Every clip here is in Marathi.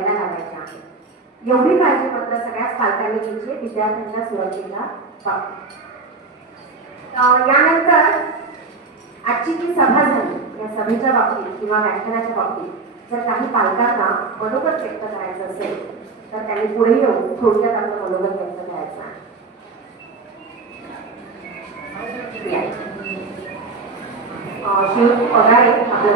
द्यायला लावायचे आहे. एवढी काळजी मात्र सगळ्याच पालकांनी घ्यायची विद्यार्थ्यांच्या सुरक्षेच्या बाबतीत. यानंतर आजची जी सभा झाली या सभेच्या बाबतीत किंवा व्याख्यानाच्या बाबतीत जर काही पालकांना मनोगत व्यक्त करायचं असेल तर त्यांनी पुढे येऊन थोडक्यात आपलं मनोगत व्यक्त करायचं आहे. शिव पगारे आपलं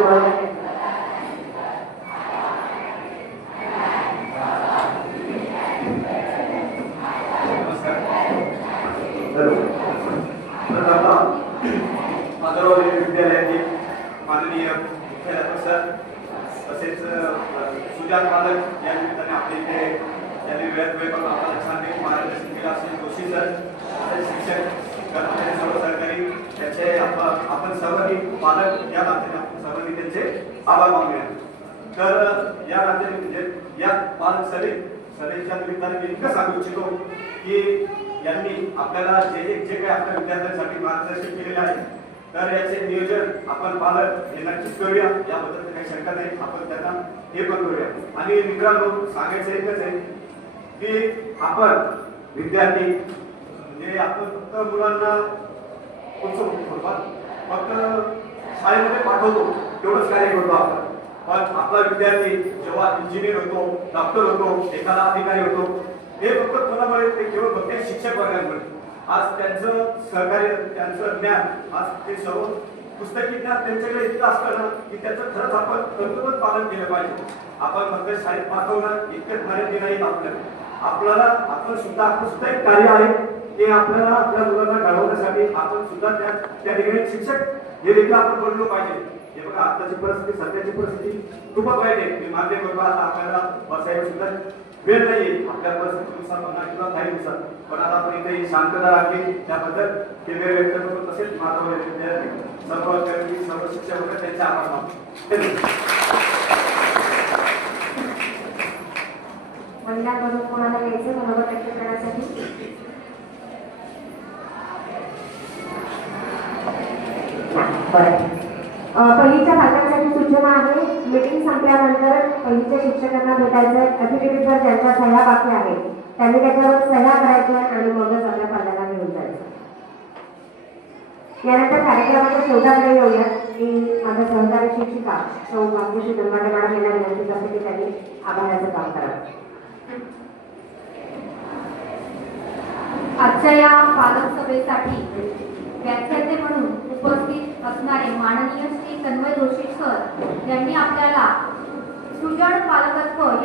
मनोगत व्यक्त विद्यालयाचे माननीय मुख्याध्यापक सर तसेच सुजात पालक या निमित्ताने आपल्या इथे यांनी वेळात वेळ करून आपल्याला छान मार्गदर्शन केलं असेल जोशी सर तसेच शिक्षक कर्मचारी सर्व सहकारी त्याचे आपण सहभागी पालक या नात्याने आपण सहभागी त्यांचे आभार मानूया. तर या नात्याने म्हणजे या पालक सभेच्या निमित्ताने मी इतकं सांगू इच्छितो की यांनी आपल्याला जे काही आपल्या विद्यार्थ्यांसाठी मार्गदर्शन केलेले आहे तर याचे नियोजन आपण पालक हे नक्कीच करूया. याबद्दल काही शंका नाही. आपण त्यांना हे पण करूया. आणि मित्रांनो सांगायचं एकच आहे की आपण विद्यार्थी म्हणजे आपण फक्त मुलांना फक्त शाळेमध्ये पाठवतो तेवढंच कार्य करतो आपण. पण आपला विद्यार्थी जेव्हा इंजिनियर होतो, डॉक्टर होतो, एखादा अधिकारी होतो हे फक्त कोणामुळे ते केवळ फक्त शिक्षक वर्गांमुळे. आज त्यांचं सहकार्य त्यांचं ज्ञान आज ते सर्व पुस्तकी ज्ञान त्यांच्याकडे इतकं असतं ना की त्याचं खरंच आपण तंतोतंत पालन केलं पाहिजे. आपण फक्त शाळेत पाठवणं इतकंच कार्य नाही आपल्याला आपण सुद्धा एक कार्य आहे की आपल्याला आपल्या मुलांना घडवण्यासाठी आपण सुद्धा त्या ठिकाणी शिक्षक हे देखील आपण बनलो पाहिजे. हे बघा आताची परिस्थिती सध्याची परिस्थिती खूपच वाईट आहे. मी मान्य करतो आता आपल्याला बसायला सुद्धा वेळ नाहीये आपल्या परिस्थितीनुसार म्हणा किंवा काही नुसार. पण आता आपण इथे शांतता राखली त्याबद्दल ते वेळ व्यक्त करतो. तसेच माझा सर्व शिक्षक वगैरे त्यांचे आभार मानतो. महिलांकडून कोणाला यायचं मनोगत व्यक्त करण्यासाठी पहिलीच्या पालकांसाठी सूचना आहे. मीटिंग संपल्यानंतर पहिलीच्या शिक्षकांना भेटायचं. अफिडेव्हिटवर ज्यांच्या सह्या बाकी आहेत त्यांनी त्याच्यावर सह्या करायच्या आणि मगच आपल्या पालकांना घेऊन जायचं. यानंतर कार्यक्रमाच्या शेवटाकडे येऊया. मी माझ्या सहकारी शिक्षिका सौ भाग्यश्री दंबाडे मॅडम यांना विनंती करते की त्यांनी आभाराचं काम करावं. आजच्या या पालक सभेसाठी व्याख्याते म्हणून उपस्थित असणारे माननीय श्री तन्मय जोशी सर यांनी आपल्याला सृजन पालकत्व